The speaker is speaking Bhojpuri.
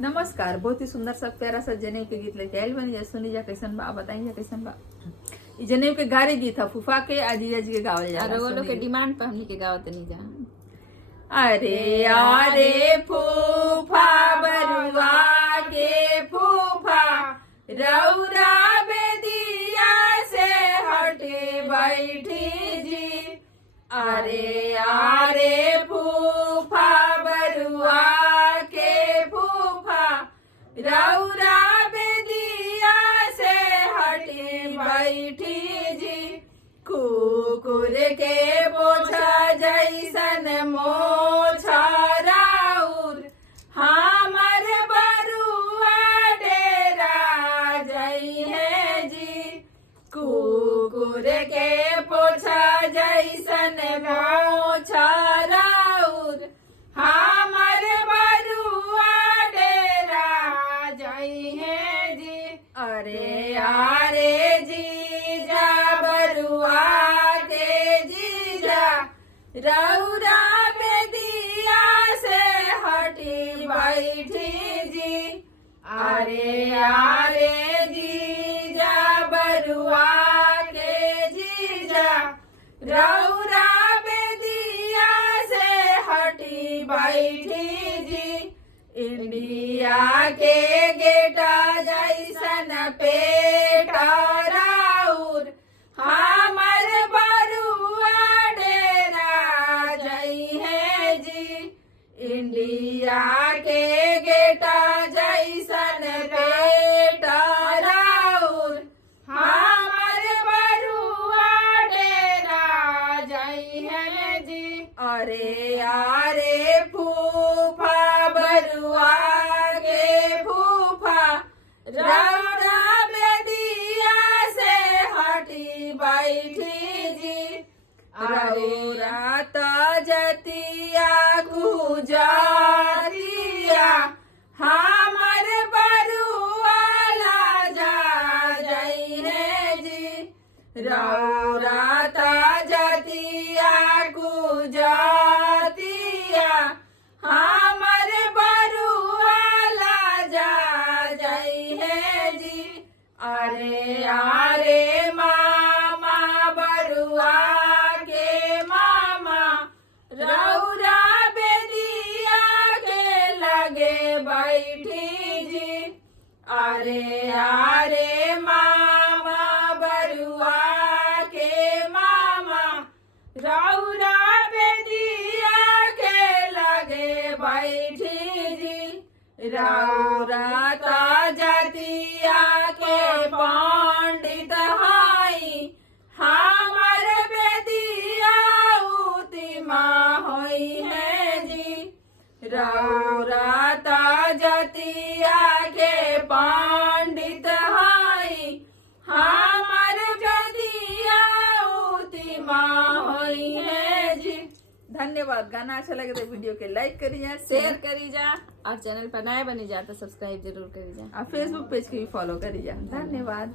नमस्कार। बहुत ही सुंदर सा प्यारा सा जनेऊ के गीत लेके आयल बनी। सुनी जा कैसन बा, बताई जा कैसन बा। ई जनेऊ के गारे गीत है फूफा के आजीजा जी के गावल जा। अरे वो लोग के डिमांड पे हमनी के गावत नहीं जा। अरे अरे फूफा बरुआ के फूफा रौरा बेदिया से हटे बैठी जी। अरे अरे फूफा बरुआ के फूफा रौरा बेदिया से हटे बैठी जी। कुकुर के पोछा जैसन मोछा राउर हमर बरुआ डेरा जई है जी। कुकुर के पोछा जैसन मोछा राउर हमर बरुआ डेरा जई है जी। अरे अरे जीजा बरुआ के जीजा रौरा बेदिया से हटी बैठी जी। अरे अरे जीजा बरुआ के जीजा रौरा बेदिया से हटी बैठी जी। इंडिया के गेटा जैसन पेटा राउर हमर बरुआ डेरा जई है जी। इंडिया के गेटा जैसन पेटा राउर हमर बरुआ डेरा जई है जी। अरे अरे फूफा बरुआ के फूफा रौरा बेदिया से हटी बैठी जी। रौरा त जतिया गुजरिया हमर बरुआ लाजा जई है जी। रौरा त जतिया गुजरिया हमर बरुआ लाजा जई है जी। अरे अरे मामा बरुआ के मामा रौरा बेदिया के लगे बैठी जी। अरे अरे मामा बरुआ के मामा रौरा बेदिया के लगे बैठी जी। रौरा ता जतिया के पंडित हाई हमर बेदिया उतिमा होई है जी। रौरा ता जतिया के पंडित हाई हमर बेदिया उतिमा होई है जी। धन्यवाद। गाना अच्छा लगे तो वीडियो के लाइक करी जा, शेयर करी जा और चैनल पर नए बनी जा तो सब्सक्राइब जरूर करी जा और फेसबुक पेज के भी फॉलो करी जा। धन्यवाद।